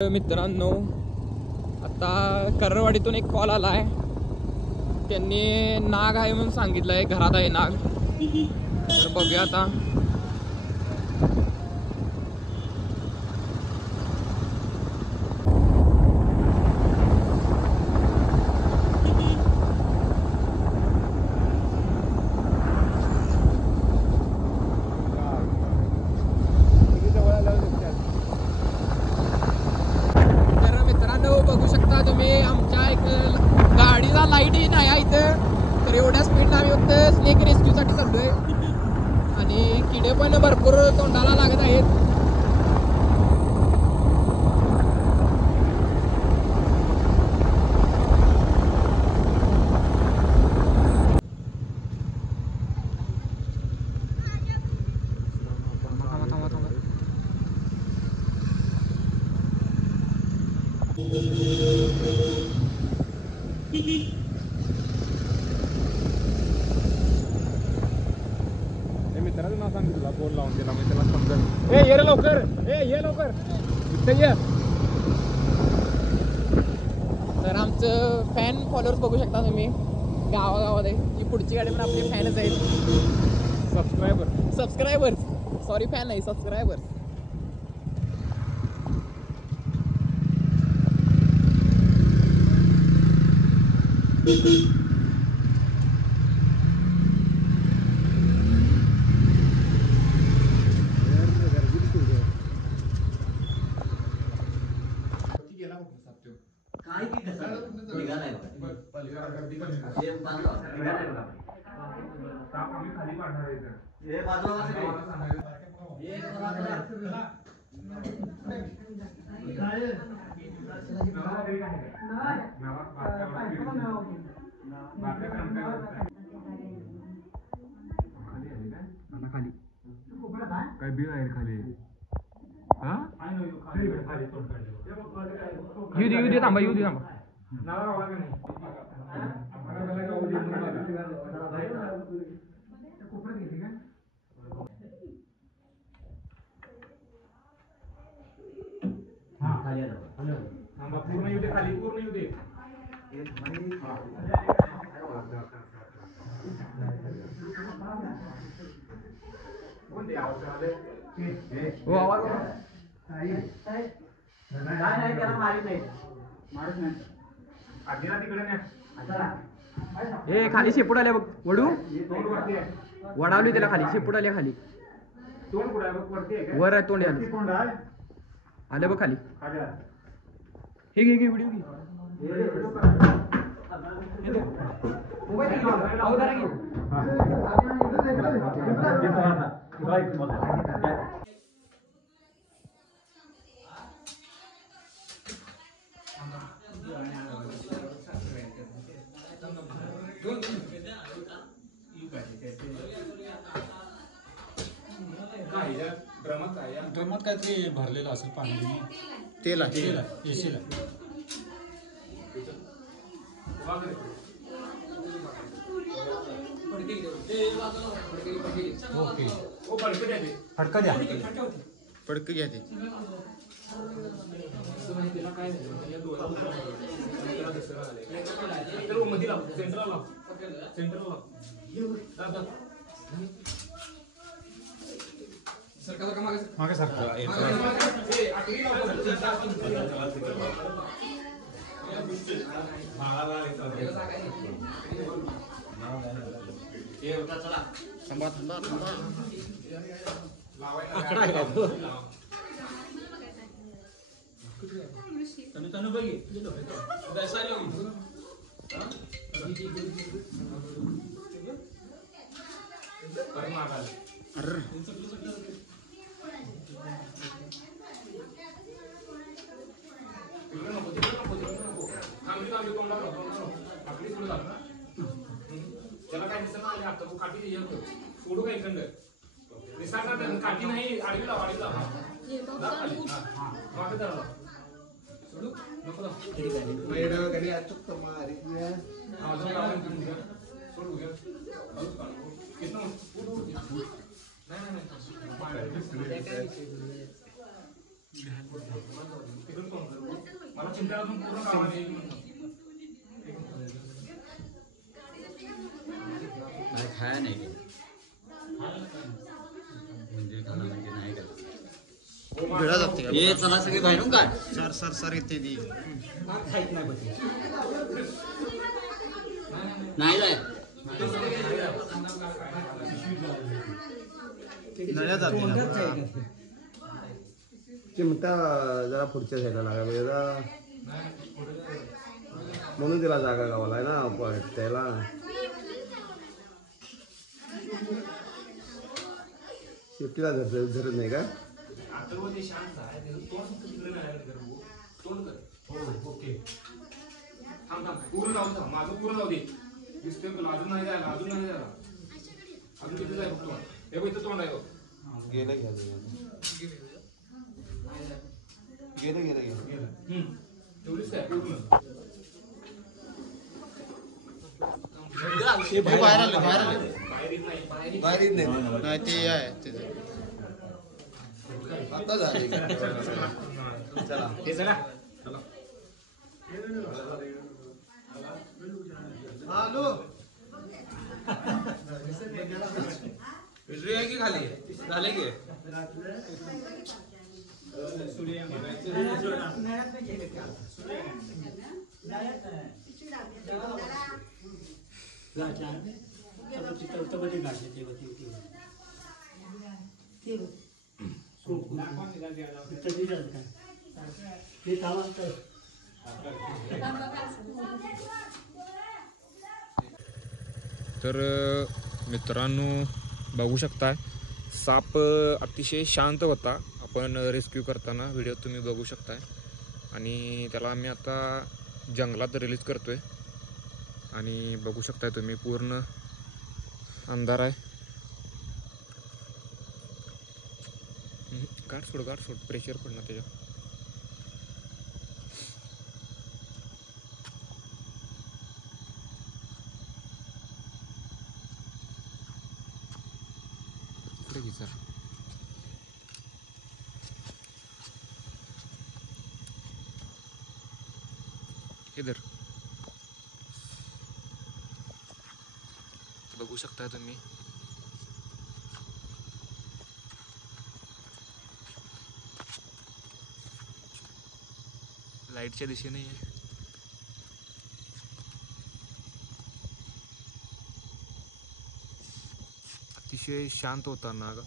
मित्रांनो, आता करवाडीतून एक कॉल आला आहे. त्यांनी नाग आहे म्हणून सांगितलं आहे, घरात आहे नाग. तर बघूया आता. बघू शकता तुम्ही, आमच्या एक गाडीला लाईटही नाही आहे इथं. तर एवढ्या स्पीडनं आम्ही फक्त स्नेक रेस्क्यूसाठी चाललोय आणि किडे पण भरपूर तोंडाला लागत आहेत. मित्राचं नाव सांग, तुला फोन लावून दिला मी त्याला समजेल. ए ये रे लवकर, ये लवकर इथं ये. तर आमचं फॅन फॉलोअर्स बघू शकता तुम्ही गावागावात आहे. ही पुढची गाडी पण आपले फॅनच आहेत. सबस्क्रायबर्स सॉरी, फॅन नाही, सबस्क्रायबर्स. काय की कसं निघालाय बघा पलीकडे गर्दी कमी हे बाजूला निघालाय बघा ताप आम्ही खाली पाडणार इथं हे बाजूला सगळे एक चला काय नवा तरी काय नवा बाकी खाली आहे काय आता खाली काय बिल आहे खाली. येऊ दे थांबा. पूर्ण येऊ दे खाली, पूर्ण येऊ दे. ए खाली शेपूट आल्या बघ, वडू वडावली त्याला खाली, शेपूट आल्या खाली, वर आहे तोंड आलं बघ खाली. हे घे व्हिडिओ घे. ड्रमात काहीतरी भरलेलं असेल पाणी. तेल एसीला ओके. फडका द्या, पडक घ्या ते. मागे सारखं त्याला काय दिसत नाही आता काठी सोडू काय खंड निसर्गात काठी नाही. आडवीला सोडू नको मला चिंता अजून पूर्ण गावात एक मिनिट. काय खाया नाही म्हणजे नाही का हे चला सगळे बाहेरून काय सर येते ती खायच नाही बघ नाही जाय नळ्या जाते चिमटा जरा पुढच्या साईडला लागायला जरा म्हणून तिला जागा गावाला आहे ना त्याला शेफ्टीला धरत नाही का आता ते शांत आहे त्याचं तोंड फक्त तिकडे नाही कर तोंड कर हो ओके थांब थांब पूर्ण जाऊ दे माझं पूर्ण जाऊ दे दिसतोय तुला अजून नाही जायला अजून किती जाय तोंड हे बघ इथं तोंड आहे गेलं तेवढीच काय पूर्ण बाहेर आले बाहेर येत नाही नाही ते आहे तिथे आता झाले चला हे चला की खाली झाले की तर मित्रांनो बघू शकताय साप अतिशय शांत होता आपण रेस्क्यू करताना व्हिडिओ तुम्ही बघू शकताय आणि त्याला आम्ही आता जंगलात रिलीज करतोय आणि बघू शकताय तुम्ही पूर्ण अंधार आहे गाठ सोड प्रेशर पडणार त्याच्या पुढे घे जरा इधर बघू शकताय तुम्ही लाईटच्या दिशेने अतिशय शांत होता नाग